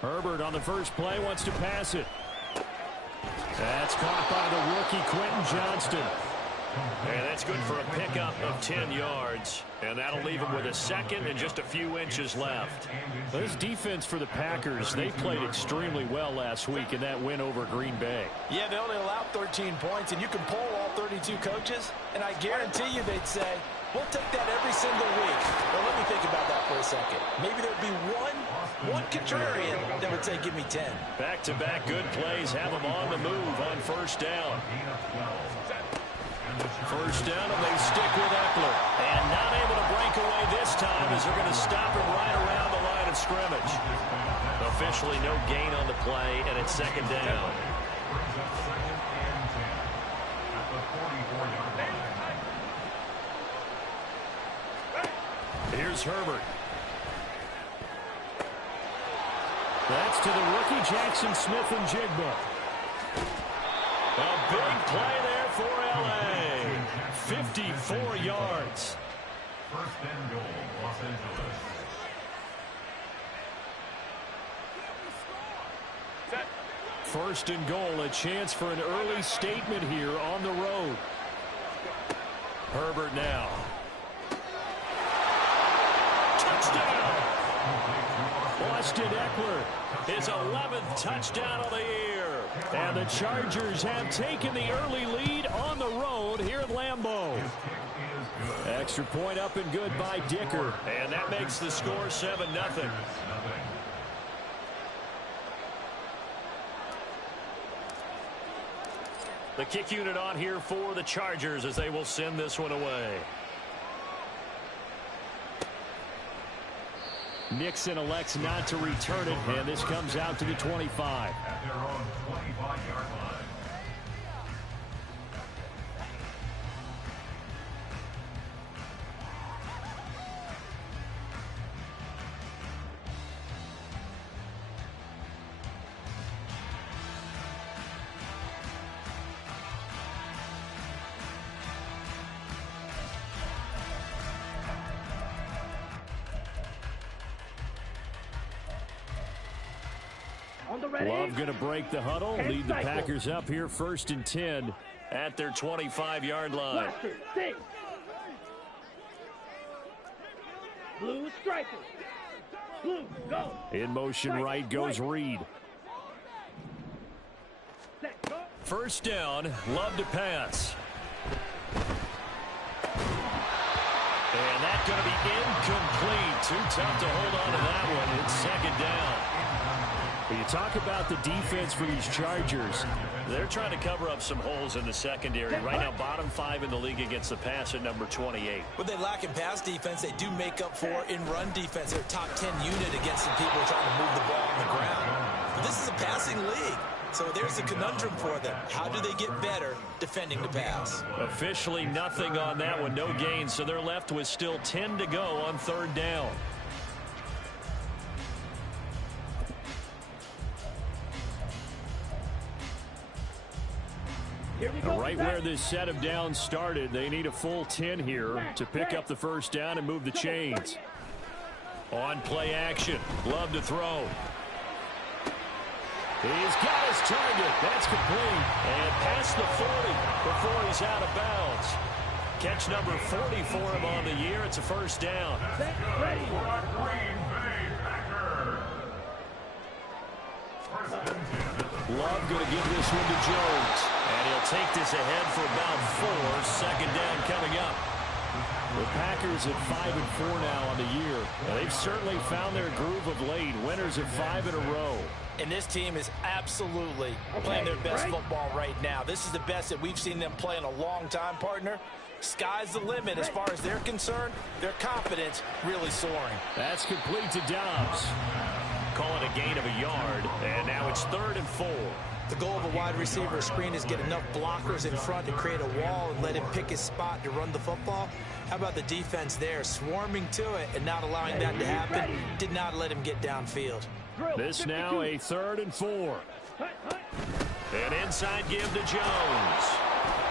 Herbert on the first play wants to pass it. That's caught by the rookie Quentin Johnston. And that's good for a pickup of 10 yards. And that'll leave him with a second and just a few inches left. This defense for the Packers, they played extremely well last week in that win over Green Bay. Yeah, they only allowed 13 points, and you can poll all 32 coaches, and I guarantee you they'd say, we'll take that every single week. Well, let me think about that for a second. Maybe there'd be one contrarian that would say, give me 10. Back-to-back good plays have them on the move on first down. First down, and they stick with Eckler. And not able to break away this time as they're going to stop him right around the line of scrimmage. Officially no gain on the play, and it's second down. Here's Herbert. That's to the rookie Jackson Smith-Njigba. A big play there for L.A. 54 yards. First and goal, Los Angeles. First and goal, a chance for an early statement here on the road. Herbert now. Touchdown! Austin Eckler. His 11th touchdown of the year. And the Chargers have taken the early lead on the road here at Lambeau. Extra point up and good by Dicker. And that makes the score 7-0. The kick unit on here for the Chargers as they will send this one away. Nixon elects not to return it, and this comes out to the 25. At their own 25-yard line. Love going to break the huddle, lead the Packers up here 1st and 10 at their 25-yard line. Blue striker. Blue, go. In motion right goes Reed. First down, Love to pass. And that's going to be incomplete. Too tough to hold on to that one. It's second down. When you talk about the defense for these Chargers, they're trying to cover up some holes in the secondary. Right now, bottom 5 in the league against the pass at number 28. What they lack in pass defense, they do make up for in run defense. They're top 10 unit against some people trying to move the ball on the ground. But this is a passing league. So there's a conundrum for them. How do they get better defending the pass? Officially nothing on that one. No gain. So they're left with still 10 to go on third down. Right where this set of downs started, they need a full 10 here to pick up the first down and move the chains. On play action, Love to throw. He's got his target. That's complete. And past the 40 before he's out of bounds. Catch number 40 for him on the year. It's a first down. Love going to give this one to Jones. And he'll take this ahead for about 4. Second down coming up. The Packers at 5-4 now on the year. They've certainly found their groove of late. Winners of 5 in a row. And this team is absolutely playing their best football right now. This is the best that we've seen them play in a long time, partner. Sky's the limit as far as they're concerned. Their confidence really soaring. That's complete to Dobbs. Call it a gain of a yard, and now it's 3rd and 4. The goal of a wide receiver screen is get enough blockers in front to create a wall and let him pick his spot to run the football. How about the defense there, swarming to it and not allowing that to happen? Did not let him get downfield. This now a 3rd and 4. And inside give to Jones.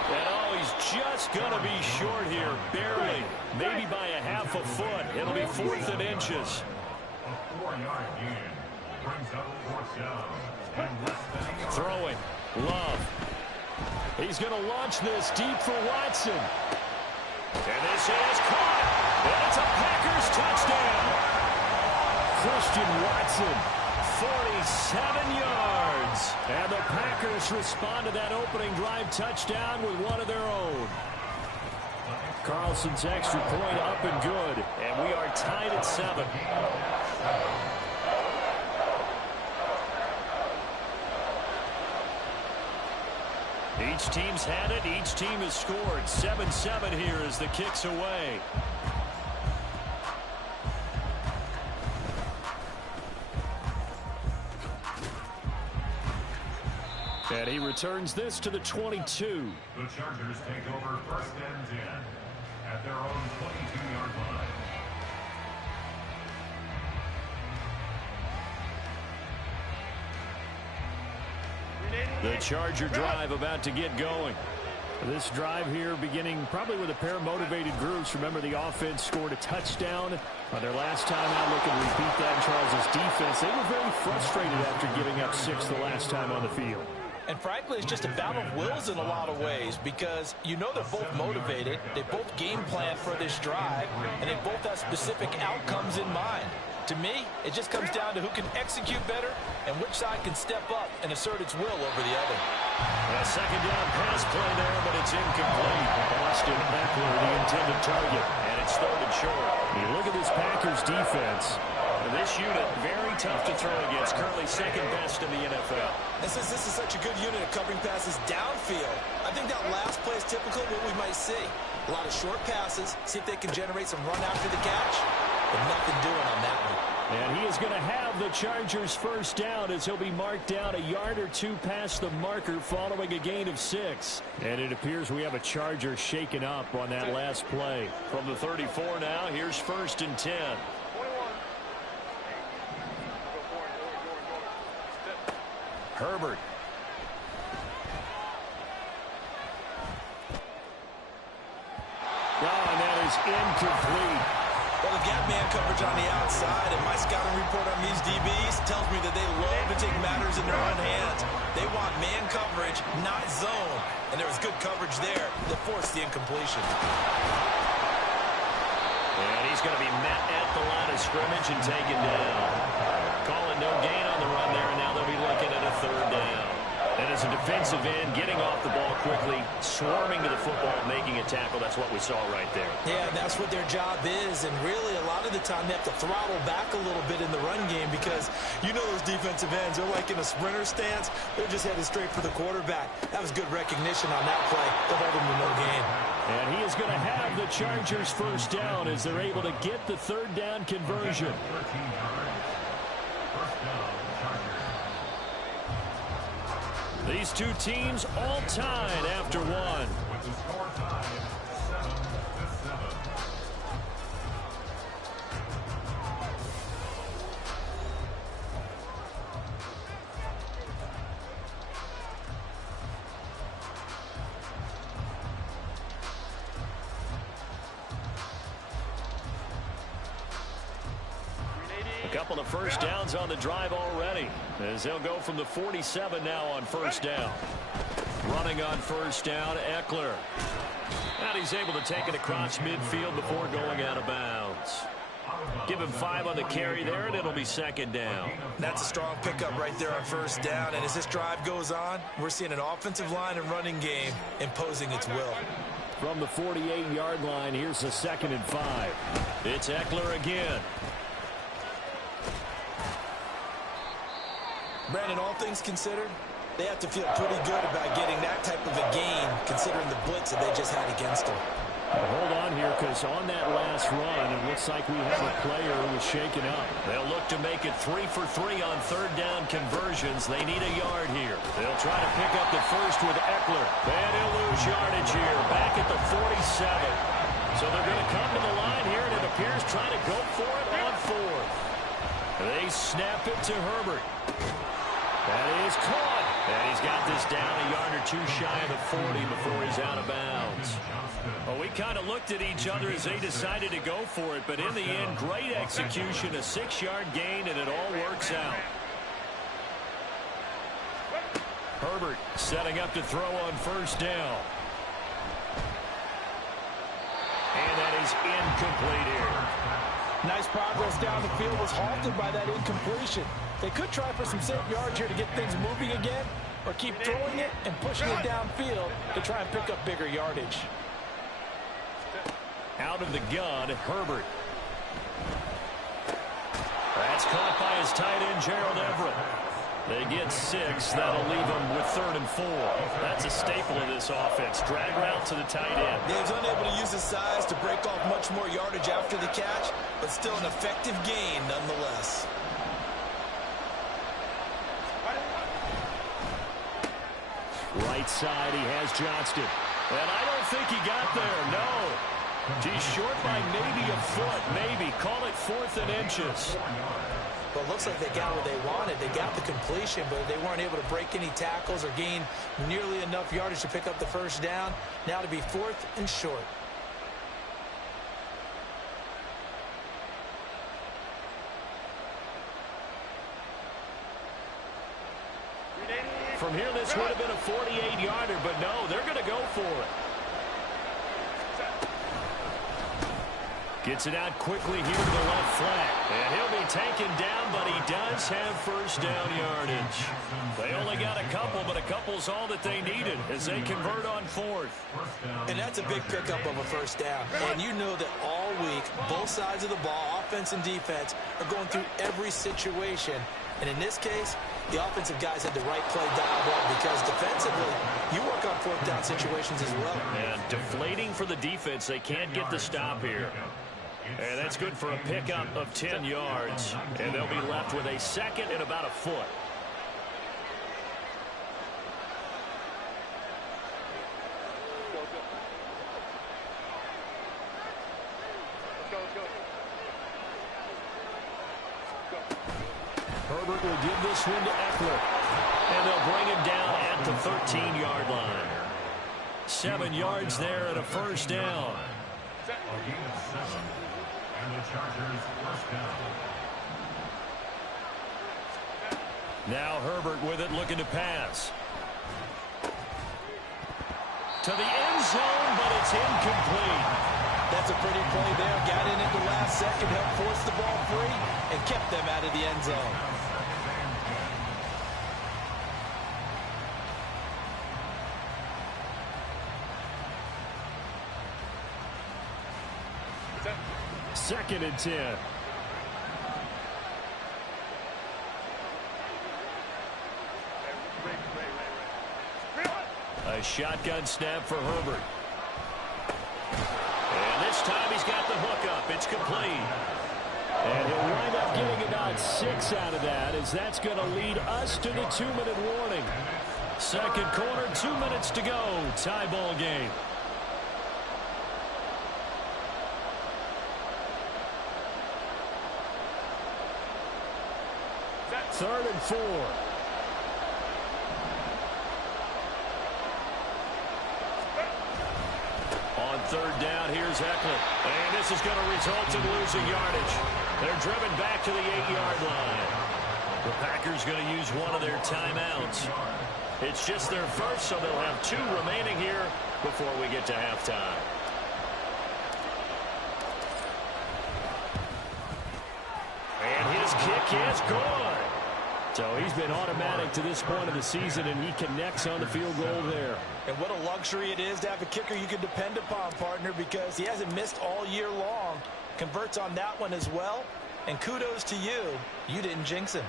And oh, he's just going to be short here, barely. Maybe by a half a foot. It'll be 4th and inches. A 4-yard gain brings up 4th down. And less than Throwing. Love. He's going to launch this deep for Watson. And this is caught. And it's a Packers touchdown. Christian Watson, 47 yards. And the Packers respond to that opening drive touchdown with one of their own. Carlson's extra point up and good. And we are tied at 7. Each team's had it. Each team has scored. 7-7 here as the kick's away. And he returns this to the 22. The Chargers take over 1st and 10 at their own 22-yard line. The Charger drive about to get going. This drive here beginning probably with a pair of motivated groups. Remember, the offense scored a touchdown on their last time out. Looking to repeat that in Charles' defense. They were very frustrated after giving up 6 the last time on the field. And frankly, it's just a battle of wills in a lot of ways because you know they're both motivated, they both game plan for this drive, and they both have specific outcomes in mind. To me, it just comes down to who can execute better and which side can step up and assert its will over the other. A second down pass play there, but it's incomplete. Austin Ekeler, the intended target, and it's 3rd and short. You look at this Packers defense. This unit, very tough to throw against, currently 2nd best in the NFL. And since this is such a good unit of covering passes downfield, I think that last play is typical of what we might see. A lot of short passes, see if they can generate some run after the catch, but nothing doing on that one. And he is going to have the Chargers 1st down as he'll be marked down a yard or 2 past the marker following a gain of 6. And it appears we have a Charger shaken up on that last play. From the 34 now, here's 1st and 10. Herbert. Oh, and that is incomplete. Well, they've got man coverage on the outside, and my scouting report on these DBs tells me that they love to take matters in their own hands. They want man coverage, not zone. And there was good coverage there that forced the incompletion. And he's going to be met at the line of scrimmage and taken down. Calling no gain on the run there, and now they'll be looking at a 3rd down. And as a defensive end, getting off the ball quickly, swarming to the football, making a tackle, that's what we saw right there. Yeah, that's what their job is, and really a lot of the time they have to throttle back a little bit in the run game because you know those defensive ends, they're like in a sprinter stance. They're just headed straight for the quarterback. That was good recognition on that play to hold him to no gain. And he is going to have the Chargers 1st down as they're able to get the 3rd down conversion. 13 yards. 1st down, Chargers. These two teams all tied after one. With the score tied 7-7. A couple of 1st downs on the drive already as they'll go from the 47 now on 1st down. Running on 1st down, Ekeler. And he's able to take it across midfield before going out of bounds. Give him 5 on the carry there, and it'll be 2nd down. That's a strong pickup right there on 1st down, and as this drive goes on, we're seeing an offensive line and running game imposing its will. From the 48-yard line, here's the 2nd and 5. It's Ekeler again. Brandon, all things considered, they have to feel pretty good about getting that type of a gain considering the blitz that they just had against them. Well, hold on here because on that last run, it looks like we have a player who was shaken up. They'll look to make it 3 for 3 on 3rd down conversions. They need a yard here. They'll try to pick up the first with Ekeler. And he'll lose yardage here, back at the 47. So they're going to come to the line here, and it appears trying to go for it on 4th. They snap it to Herbert. That is caught. And he's got this down a yard or two shy of the 40 before he's out of bounds. Well, we kind of looked at each other as they decided to go for it, but in the end, great execution, a 6-yard gain, and it all works out. Herbert setting up to throw on first down. And that is incomplete here. Nice progress down the field, was halted by that incompletion. They could try for some safe yards here to get things moving again, or keep throwing it and pushing it downfield to try and pick up bigger yardage. Out of the gun, Herbert. That's caught by his tight end, Gerald Everett. They get 6. That'll leave them with 3rd and 4. That's a staple of this offense. Drag route to the tight end. He was unable to use his size to break off much more yardage after the catch, but still an effective gain nonetheless. Right side, he has Johnston. And I don't think he got there, no. He's short by maybe a foot, maybe. Call it 4th and inches. Well, it looks like they got what they wanted. They got the completion, but they weren't able to break any tackles or gain nearly enough yardage to pick up the first down. Now to be 4th and short. From here, this would have been a 48-yarder, but no, they're going to go for it. Gets it out quickly here to the left flat. And he'll be taken down, but he does have first down yardage. They only got a couple, but a couple's all that they needed as they convert on 4th. And that's a big pickup of a first down. And you know that all week, both sides of the ball, offense and defense, are going through every situation. And in this case, the offensive guys had the right play dialed up because defensively, you work on 4th down situations as well. And deflating for the defense. They can't get the stop here. And that's good for a pickup of 10 yards. And they'll be left with a 2nd and about a foot. Herbert will give this one to Eckler. And they'll bring him down at the 13-yard line. 7 yards there and a first down. A gain of 7. And the Chargers first down. Now Herbert with it, looking to pass. To the end zone, but it's incomplete. That's a pretty play there. Got in at the last second, helped force the ball free, and kept them out of the end zone. Second and 10. A shotgun snap for Herbert. And this time he's got the hook up. It's complete. And he'll wind up getting about 6 out of that, as that's going to lead us to the 2-minute warning. Second quarter, 2 minutes to go. Tie ball game. Third and 4. On third down, here's Eckler. And this is going to result in losing yardage. They're driven back to the 8-yard line. The Packers going to use one of their timeouts. It's just their first, so they'll have 2 remaining here before we get to halftime. And his kick is gone. So he's been automatic to this point of the season, and he connects on the field goal there. And what a luxury it is to have a kicker you can depend upon, partner, because he hasn't missed all year long. Converts on that one as well. And kudos to you. You didn't jinx him.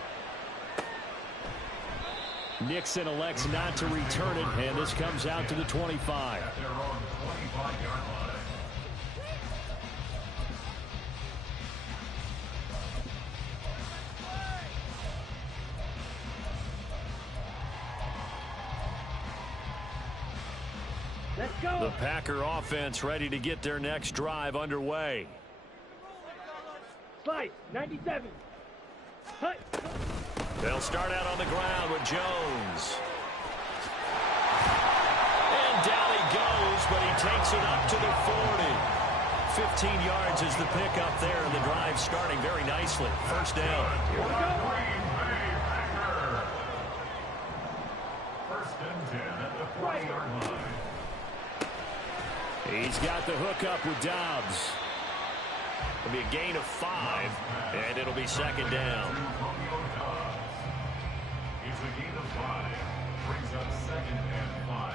Nixon elects not to return it, and this comes out to the 25. At their own 25-yard line. Let's go. The Packer offense ready to get their next drive underway. Fight, 97. Hi. They'll start out on the ground with Jones. but he takes it up to the 40. 15 yards is the pickup there, and the drive starting very nicely. First down. First and 10 at the 40-yard line. He's got the hook up with Dobbs. It'll be a gain of 5, and it'll be second down. It's a gain of 5. Brings up second and 5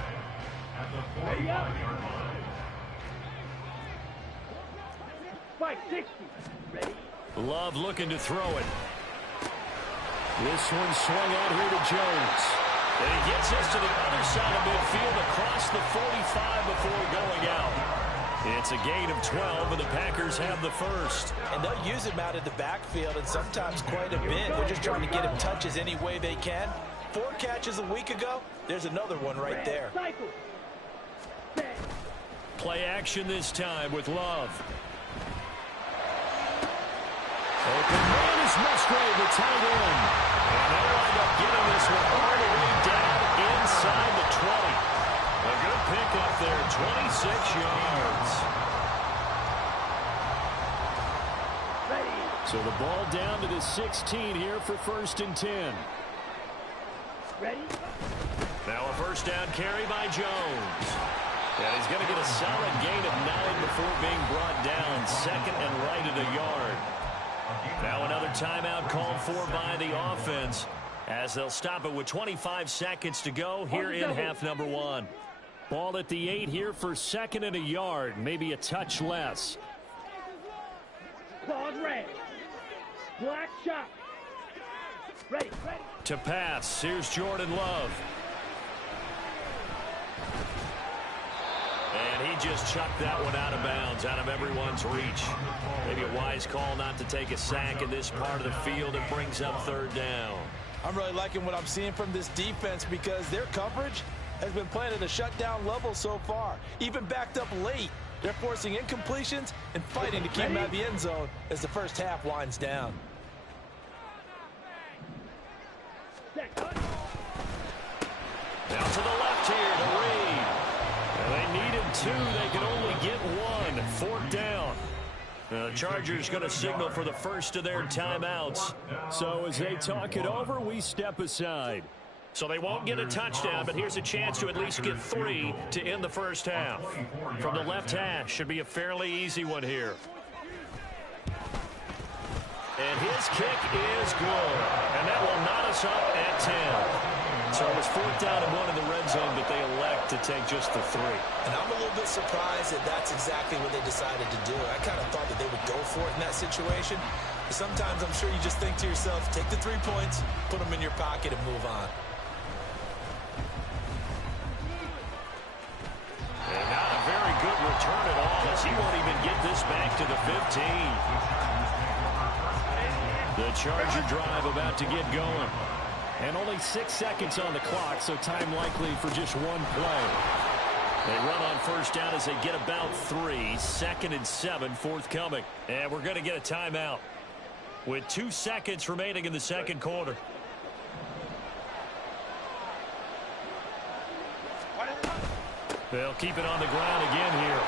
at the 45-yard line. 560. Ready? Love looking to throw it. This one swung out here to Jones. And he gets this to the other side of midfield across the 45 before going out. It's a gain of 12, and the Packers have the first. And they'll use him out of the backfield, and sometimes quite a bit. They're just trying to get him touches any way they can. 4 catches a week ago. There's another one right there. Cycle. Play action this time with Love. Open man is Musgrave, the tight end. And they wind up getting this one all the way down inside the 20. A good pickup there, 26 yards. Ready. So the ball down to the 16 here for first and 10. Ready? Now a first down carry by Jones. And he's going to get a solid gain of 9 before being brought down. Second and right at a yard. Now another timeout called for by the offense as they'll stop it with 25 seconds to go here in half number 1. Ball at the 8 here for second and a yard, maybe a touch less. Claws red. Black shot. Ready. Ready. To pass, here's Jordan Love. And he just chucked that one out of bounds, out of everyone's reach. Maybe a wise call not to take a sack in this part of the field. It brings up third down. I'm really liking what I'm seeing from this defense because their coverage has been playing at a shutdown level so far. Even backed up late, they're forcing incompletions and fighting to keep them out of the end zone as the first half winds down. Now to the left here to Reed. They needed 2. They could only get 1. Fourth down. The Chargers going to signal for the first of their timeouts. So as they talk it over, we step aside. So they won't get a touchdown, but here's a chance to at least get 3 to end the first half. From the left hash, should be a fairly easy one here. And his kick is good. And that will knot us up at 10. So it was 4th down and 1 in the red zone, but they elect to take just the 3. And I'm a little bit surprised that that's exactly what they decided to do. I kind of thought that they would go for it in that situation. But sometimes I'm sure you just think to yourself, take the 3 points, put them in your pocket, and move on. And not a very good return at all, as he won't even get this back to the 15. The Charger drive about to get going. And only 6 seconds on the clock, so time likely for just 1 play. They run on first down as they get about 3. 2nd and 7 forthcoming. And we're going to get a timeout with 2 seconds remaining in the second quarter. They'll keep it on the ground again here.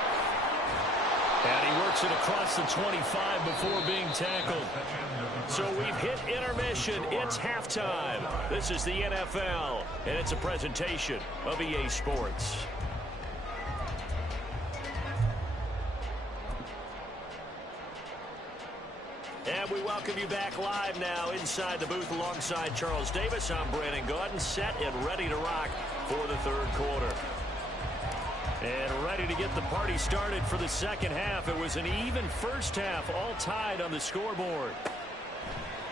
And he works it across the 25 before being tackled. So we've hit intermission. It's halftime. This is the NFL, and it's a presentation of EA Sports. And we welcome you back live now inside the booth alongside Charles Davis. I'm Brandon Gaudin, set and ready to rock for the third quarter. And ready to get the party started for the second half. It was an even first half, all tied on the scoreboard.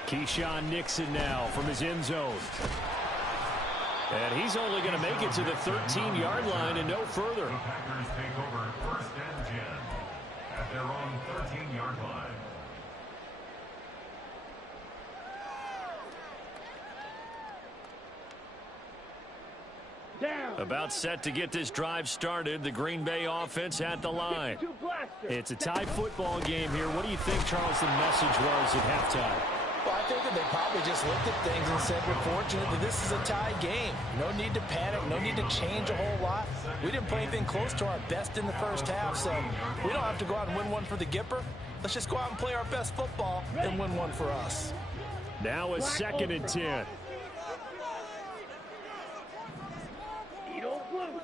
Keyshawn Nixon now from his end zone. And he's only going to make it to the 13-yard line and no further. The Packers take over first and 10 at their own 13-yard line. Down. About set to get this drive started. The Green Bay offense at the line. Blaster. It's a tie football game here. What do you think, Charles, the message was at halftime? Well, I think either. They probably just looked at things and said, we're fortunate that this is a tie game. No need to panic, no need to change a whole lot. We didn't play anything close to our best in the first half, so we don't have to go out and win one for the Gipper. Let's just go out and play our best football and win one for us. Now a 2nd and 10. Edo blue.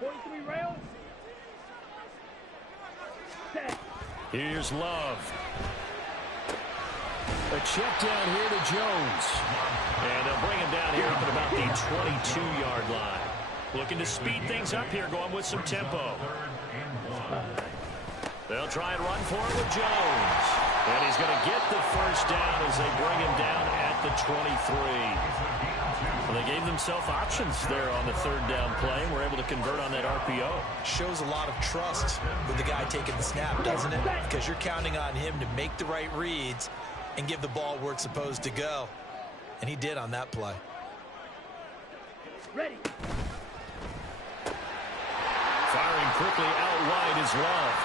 43 rail. Set. Here's Love. A check down here to Jones. And they'll bring him down here up at about the 22-yard line. Looking to speed things up here, going with some tempo. They'll try and run for it with Jones. And he's going to get the first down as they bring him down at the 23. Well, they gave themselves options there on the 3rd down play and were able to convert on that RPO. Shows a lot of trust with the guy taking the snap, doesn't it? Because you're counting on him to make the right reads and give the ball where it's supposed to go. And he did on that play. Ready. Firing quickly out wide is Love.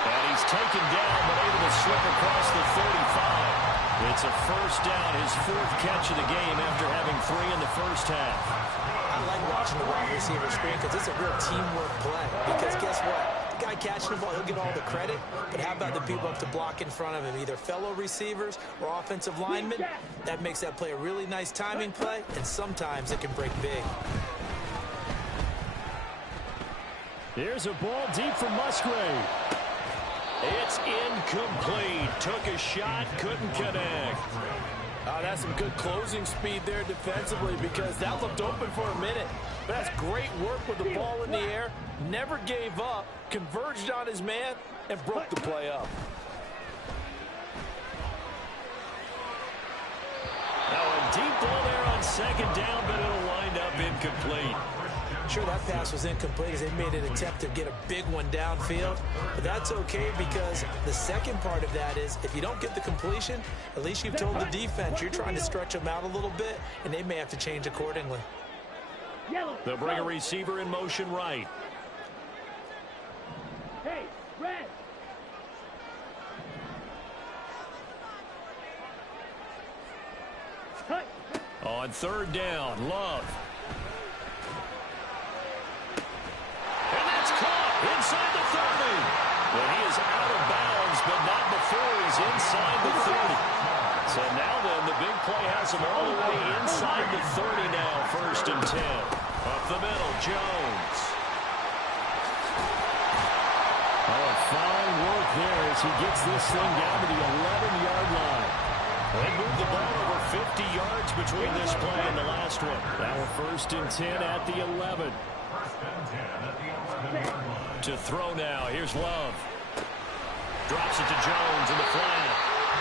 And he's taken down but able to slip across the 35. It's a first down, his 4th catch of the game after having 3 in the first half. I like watching the wide receiver screen because it's a real teamwork play. Because guess what? The guy catching the ball, he'll get all the credit. But how about the people up to block in front of him, either fellow receivers or offensive linemen? That makes that play a really nice timing play, and sometimes it can break big. Here's a ball deep for Musgrave. It's incomplete. Took a shot, couldn't connect. That's some good closing speed there defensively because that looked open for a minute. But that's great work with the ball in the air. Never gave up, converged on his man, and broke the play up. Now a deep ball there on 2nd down, but it'll wind up incomplete. Sure, that pass was incomplete as they made an attempt to get a big one downfield. But that's okay because the second part of that is if you don't get the completion, at least you've told the defense you're trying to stretch them out a little bit, and they may have to change accordingly. They'll bring a receiver in motion right. Hey, red. Cut. On 3rd down, Love. Inside the 30. Well, he is out of bounds, but not before he's inside the 30. So now then, the big play has him all the way inside the 30 now, 1st and 10. Up the middle, Jones. Oh, fine work there as he gets this thing down to the 11-yard line. They moved the ball over 50 yards between this play and the last one. Now we're 1st and 10 at the 11. To throw now. Here's Love. Drops it to Jones in the flat.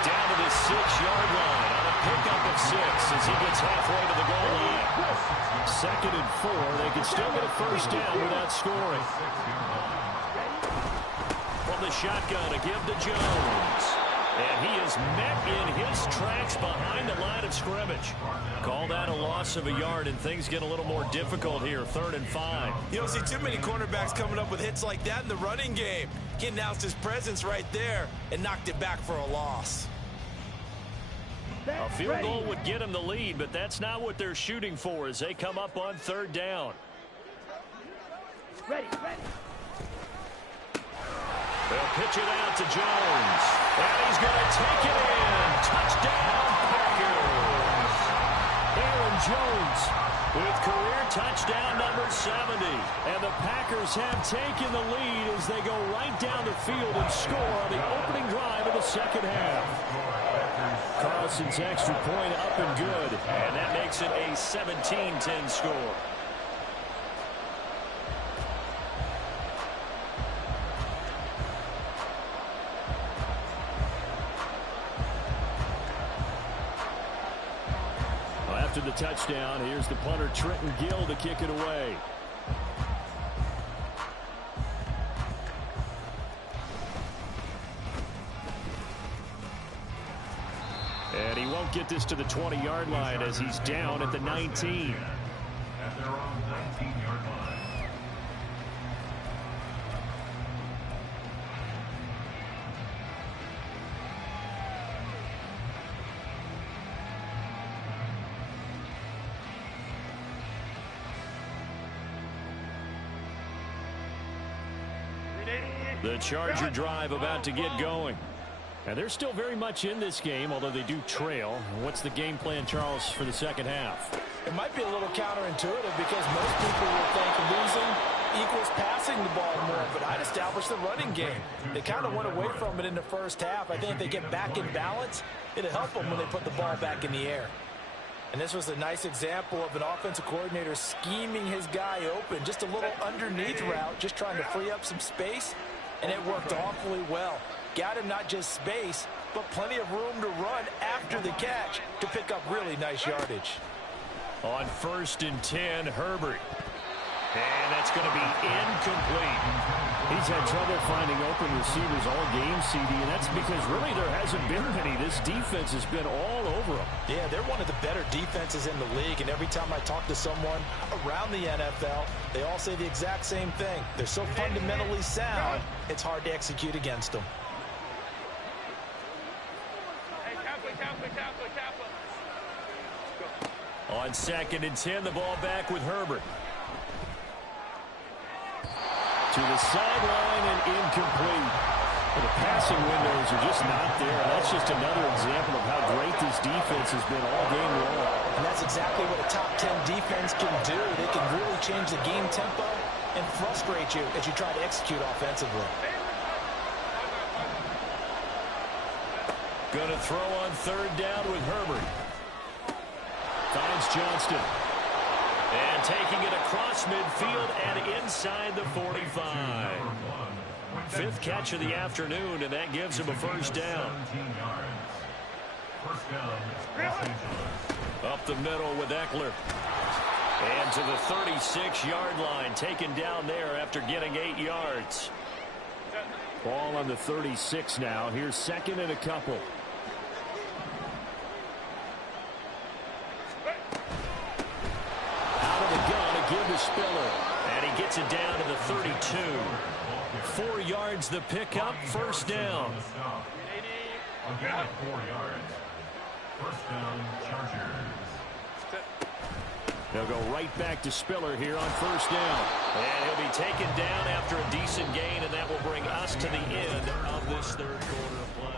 Down to the 6-yard line on a pickup of 6 as he gets halfway to the goal line. 2nd and 4. They can still get a first down without scoring. From the shotgun, a give to Jones. And he is met in his tracks behind the line of scrimmage. Call that a loss of a yard, and things get a little more difficult here. 3rd and 5. You don't see too many cornerbacks coming up with hits like that in the running game. He announced his presence right there and knocked it back for a loss. A field goal would get him the lead, but that's not what they're shooting for as they come up on 3rd down. Ready, ready. They'll pitch it out to Jones. And he's going to take it in. Touchdown, Packers. Aaron Jones with career touchdown number 70. And the Packers have taken the lead as they go right down the field and score on the opening drive of the 2nd half. Carlson's extra point up and good. And that makes it a 17-10 score. After the touchdown, here's the punter Trenton Gill to kick it away. And he won't get this to the 20-yard line as he's down at the 19. At their own 19-yard line. The Charger drive about to get going. And they're still very much in this game, although they do trail. What's the game plan, Charles, for the second half? It might be a little counterintuitive because most people would think losing equals passing the ball more, but I'd establish the running game. They kind of went away from it in the first half. I think if they get back in balance, it'll help them when they put the ball back in the air. And this was a nice example of an offensive coordinator scheming his guy open. Just a little underneath route, just trying to free up some space, and it worked awfully well. Got him not just space, but plenty of room to run after the catch to pick up really nice yardage. On 1st and 10, Herbert. And that's going to be incomplete. He's had trouble finding open receivers all game, CD, and that's because really there hasn't been many. This defense has been all over them. Yeah, they're one of the better defenses in the league, and every time I talk to someone around the NFL, they all say the exact same thing. They're so fundamentally sound, it's hard to execute against them. On 2nd and 10, the ball back with Herbert. To the sideline and incomplete. Well, the passing windows are just not there. And that's just another example of how great this defense has been all game long. And that's exactly what a top 10 defense can do. They can really change the game tempo and frustrate you as you try to execute offensively. Going to throw on 3rd down with Herbert. Finds Johnston. And taking it across midfield and inside the 45. 5th catch of the afternoon, and that gives him a 1st down. Up the middle with Eckler. And to the 36-yard line, taken down there after getting 8 yards. Ball on the 36 now. Here's 2nd and a couple. Give to Spiller, and he gets it down to the 32. 4 yards the pickup, 1st down. Again, 4 yards. 1st down, Chargers. They'll go right back to Spiller here on 1st down. And he'll be taken down after a decent gain, and that will bring us to the end of this 3rd quarter of play.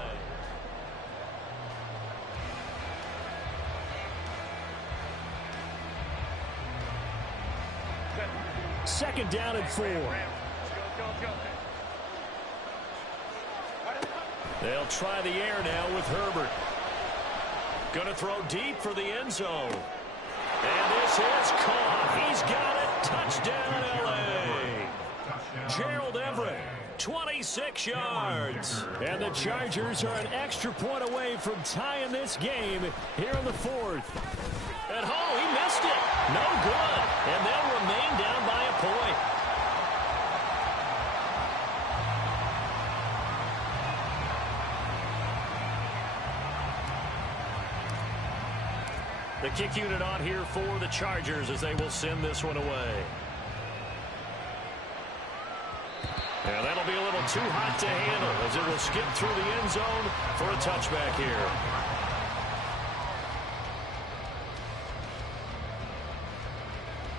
2nd down and 4. They'll try the air now with Herbert. Going to throw deep for the end zone. And this is caught. He's got it. Touchdown, L.A. Gerald Everett, 26 yards. And the Chargers are an extra point away from tying this game here in the 4th. And he missed it. No good. And they'll remain down by a point. The kick unit on here for the Chargers as they will send this one away. And that'll be a little too hot to handle as it will skip through the end zone for a touchback here.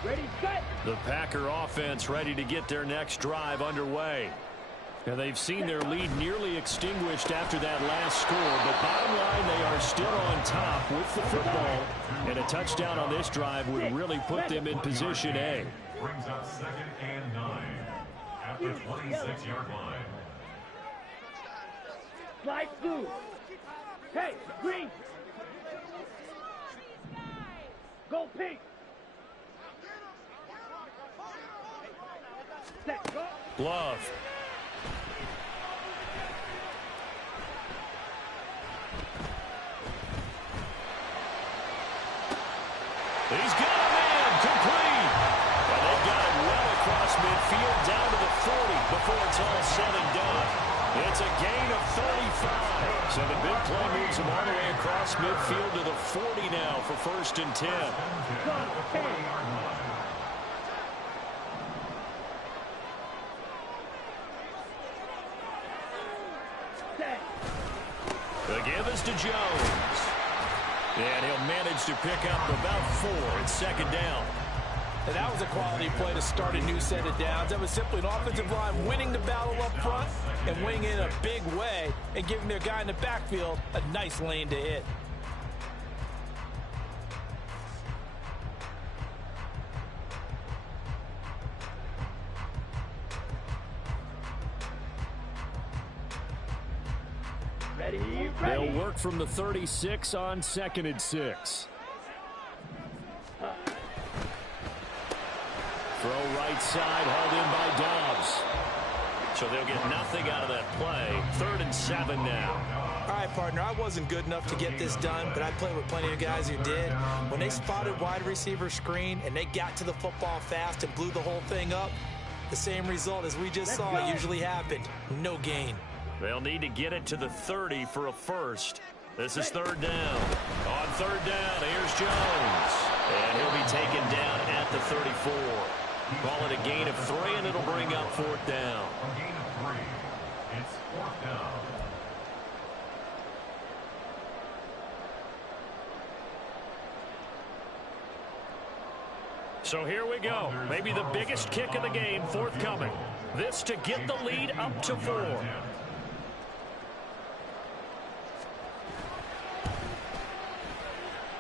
Ready, set. The Packer offense ready to get their next drive underway. And they've seen their lead nearly extinguished after that last score. But bottom line, they are still on top with the football. And a touchdown on this drive would really put them in position A. Brings up 2nd and 9 at the 26-yard line. Slide through. Hey, green. Go pink. Set, go. Love. He's got a man complete. And they've got it well across midfield down to the 40 before it's all said and done. It's a gain of 35. So the big play moves them all the way across midfield to the 40 now for 1st and 10. The give is to Jones. And he'll manage to pick up about 4. It's 2nd down. And that was a quality play to start a new set of downs. That was simply an offensive line winning the battle up front and winning in a big way and giving their guy in the backfield a nice lane to hit. Ready. They'll work from the 36 on 2nd and 6. Throw right side, hauled in by Dobbs. So they'll get nothing out of that play. 3rd and 7 now. All right, partner, I wasn't good enough to get this done, but I played with plenty of guys who did. When they spotted wide receiver screen and they got to the football fast and blew the whole thing up, the same result as we just saw usually happened. No gain. They'll need to get it to the 30 for a first. This is 3rd down. On 3rd down, here's Jones. And he'll be taken down at the 34. Call it a gain of 3, and it'll bring up 4th down. A gain of 3. It's 4th down. So here we go. Maybe the biggest kick of the game forthcoming. This to get the lead up to 4.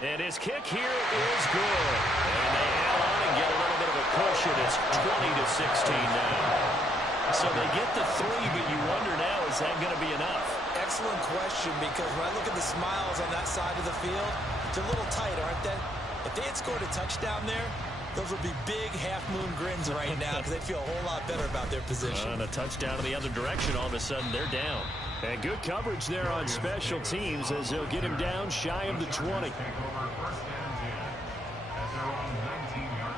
And his kick here is good. And they add on and get a little bit of a push, and it's 20-16 now. So they get the 3, but you wonder now, is that going to be enough? Excellent question, because when I look at the smiles on that side of the field, they're a little tight, aren't they? If they had scored a touchdown there, those would be big half-moon grins right now because they feel a whole lot better about their position. And a touchdown in the other direction, all of a sudden they're down. And good coverage there on special teams as they'll get him down shy of the 20. Take over 1st and 10 at their own 19-yard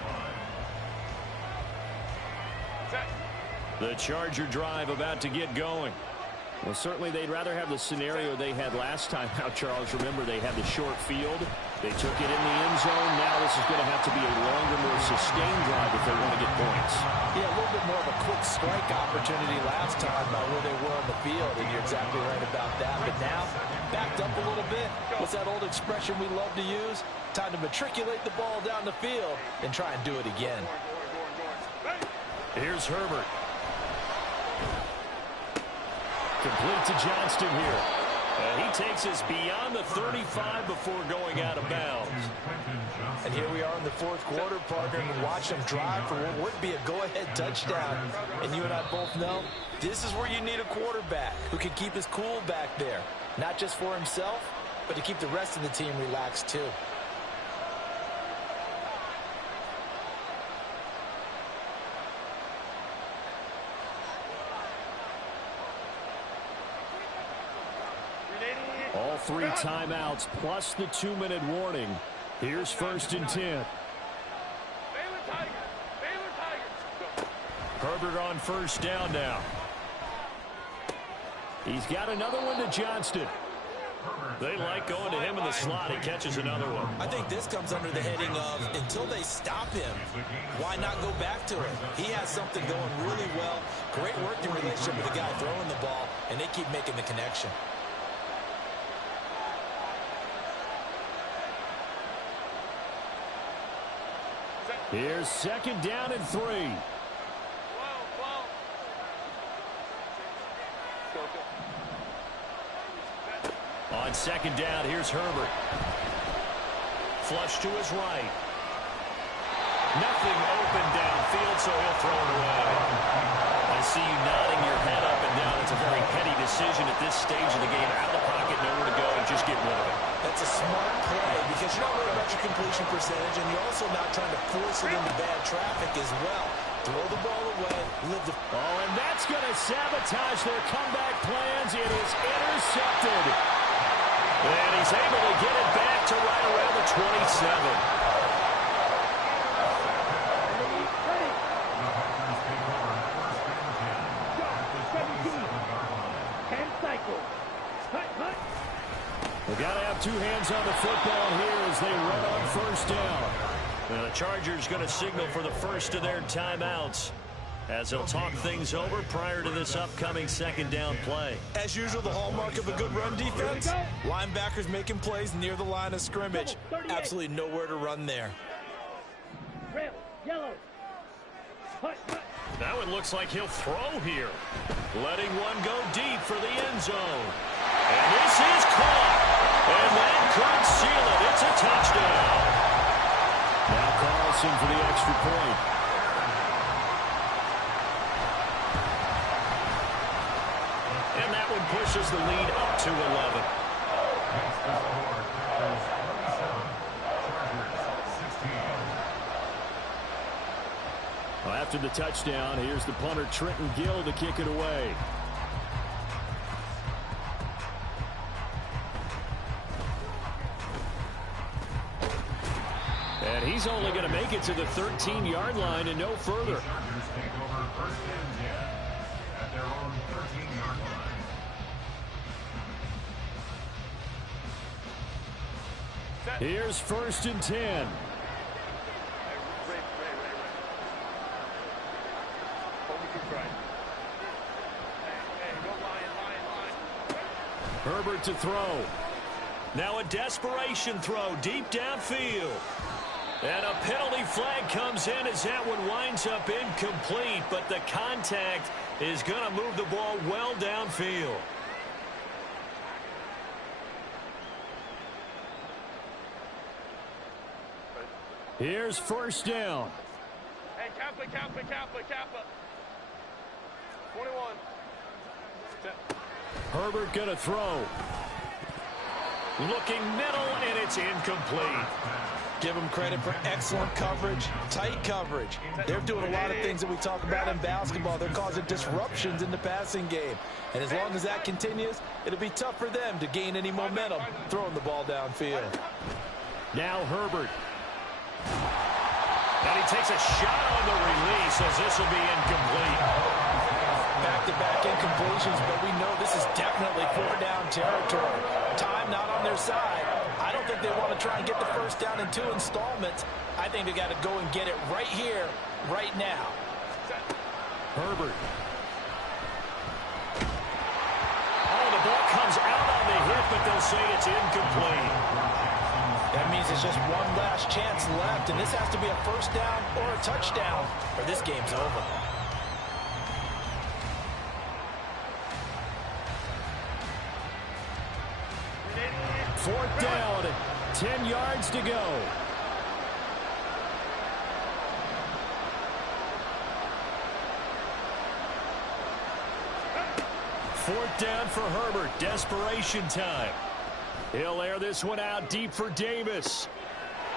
line. The Charger drive about to get going. Well, certainly they'd rather have the scenario they had last time out, Charles. Remember, they had the short field. They took it in the end zone. Now this is going to have to be a longer, more sustained drive if they want to get points. Yeah, a little bit more of a quick strike opportunity last time by where they were on the field, and you're exactly right about that. But now, backed up a little bit. What's that old expression we love to use? Time to matriculate the ball down the field and try and do it again. Here's Herbert. Complete to Johnston here. And he takes us beyond the 35 before going out of bounds. And here we are in the 4th quarter, partner, and watch them drive for what would be a go-ahead touchdown. And you and I both know this is where you need a quarterback who can keep his cool back there. Not just for himself, but to keep the rest of the team relaxed too. All 3 timeouts plus the 2-minute warning. Here's 1st and 10. Herbert on 1st down now. He's got another one to Johnston. They like going to him in the slot. He catches another one. I think this comes under the heading of until they stop him, why not go back to it? He has something going really well. Great working relationship with the guy throwing the ball, and they keep making the connection. Here's 2nd down and 3. On 2nd down, here's Herbert. Flush to his right. Nothing open downfield, so he'll throw it away. I see you nodding your head up and down. It's a very heady decision at this stage of the game. Out of the pocket, nowhere to go, and just get rid of it. That's a smart play because you're not worried about your completion percentage, and you're also not trying to force it into bad traffic as well. Throw the ball away, live the... Oh, and that's going to sabotage their comeback plans. It is intercepted. And he's able to get it back to right around the 27. They got to have 2 hands on the football here as they run on 1st down. And the Chargers going to signal for the first of their timeouts as they'll talk things over prior to this upcoming 2nd down play. As usual, the hallmark of a good run defense, linebackers making plays near the line of scrimmage. Absolutely nowhere to run there. Yellow. Hut, hut. That one looks like he'll throw here. Letting one go deep for the end zone. And this is caught. And that could seal it. It's a touchdown. Now Carlson for the extra point. And that one pushes the lead up to 11. Well, after the touchdown, here's the punter Trenton Gill to kick it away. And he's only going to make it to the 13-yard line and no further. Here's 1st and 10. Herbert to throw. Now a desperation throw deep downfield. And a penalty flag comes in as that one winds up incomplete, but the contact is going to move the ball well downfield. Here's 1st down. Hey, Kappa, Kappa, Kappa, Kappa. 21. Herbert going to throw. Looking middle, and it's incomplete. Give them credit for excellent coverage, tight coverage. They're doing a lot of things that we talk about in basketball. They're causing disruptions in the passing game. And as long as that continues, it'll be tough for them to gain any momentum throwing the ball downfield. Now Herbert. And he takes a shot on the release as this will be incomplete. Back-to-back incompletions, but we know this is definitely 4-down territory. Time not on their side. I don't think they want to try and get the 1st down in 2 installments. I think they got to go and get it right here, right now. Herbert. Oh, the ball comes out on the hit, but they'll say it's incomplete. That means it's just one last chance left, and this has to be a 1st down or a touchdown, or this game's over. Fourth down, 10 yards to go. Fourth down for Herbert. Desperation time. He'll air this one out deep for Davis.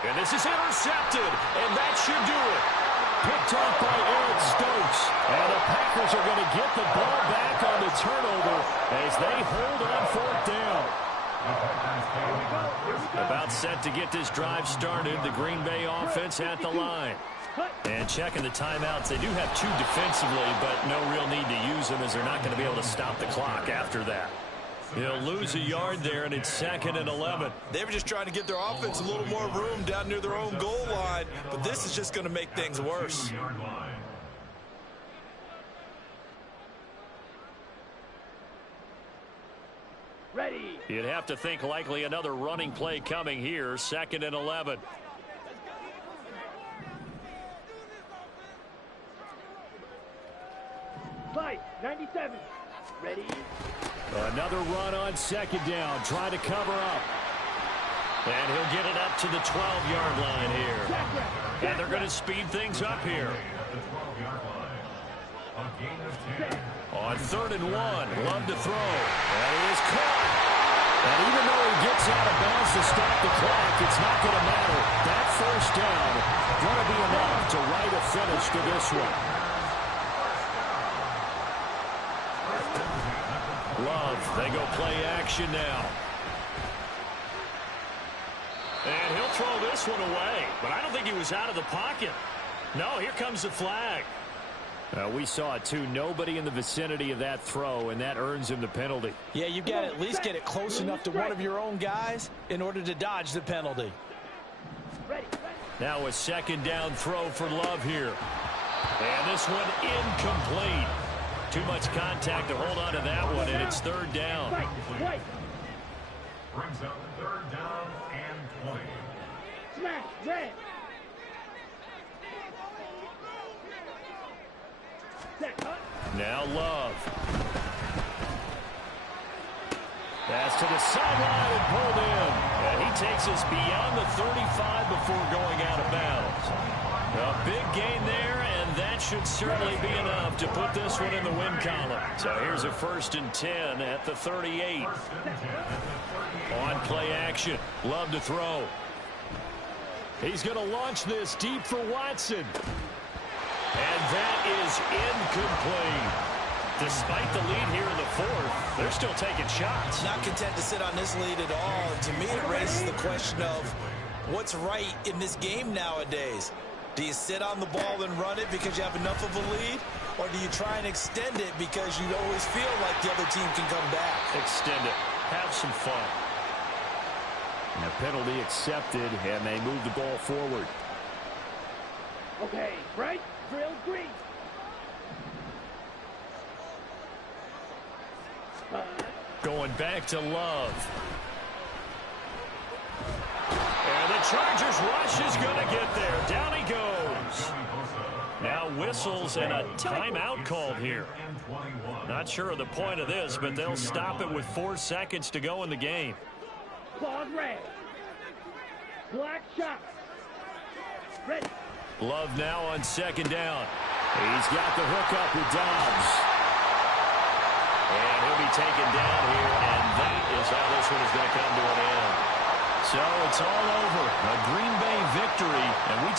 And this is intercepted, and that should do it. Picked off by Eric Stokes. And the Packers are going to get the ball back on the turnover as they hold on 4th down. About set to get this drive started. The Green Bay offense at the line. And checking the timeouts. They do have 2 defensively, but no real need to use them as they're not going to be able to stop the clock after that. He'll lose a yard there, and it's 2nd and 11. They were just trying to get their offense a little more room down near their own goal line, but this is just going to make things worse. Ready. You'd have to think likely another running play coming here. 2nd and 11. Fight. 97. Ready. Another run on 2nd down, trying to cover up. And he'll get it up to the 12-yard line here. And they're going to speed things up here. On 3rd and 1, Love to throw. And he is caught. And even though he gets out of bounds to stop the clock, it's not going to matter. That 1st down going to be enough to write a finish to this one. Love, they go play action now. And he'll throw this one away. But I don't think he was out of the pocket. No, here comes the flag. We saw it too. Nobody in the vicinity of that throw, and that earns him the penalty. Yeah, you've got to at least get it close enough to one of your own guys in order to dodge the penalty. Now a 2nd down throw for Love here. And this one incomplete. Too much contact to hold on to that one, and it's 3rd down. Brings up 3rd down and 20. Smash. Red. Now Love. Pass to the sideline and pulled in. And he takes us beyond the 35 before going out of bounds. A big gain there, and that should certainly be enough to put this one in the win column. So here's a 1st and 10 at the 38. On play action. Love to throw. He's going to launch this deep for Watson. And that is incomplete. Despite the lead here in the 4th, they're still taking shots. Not content to sit on this lead at all. To me, it raises the question of what's right in this game nowadays. Do you sit on the ball and run it because you have enough of a lead? Or do you try and extend it because you always feel like the other team can come back? Extend it. Have some fun. And a penalty accepted, and they move the ball forward. Okay, right, drill, green. Going back to Love. And the Chargers rush is going to get there. Down he goes. Now whistles and a timeout called here. Not sure of the point of this, but they'll stop it with 4 seconds to go in the game. Claws red. Black shot. Ready. Love now on 2nd down. He's got the hook up with Dobbs. And he'll be taken down here, and that is how this one is going to come to an end. So it's all over. A Green Bay victory, and we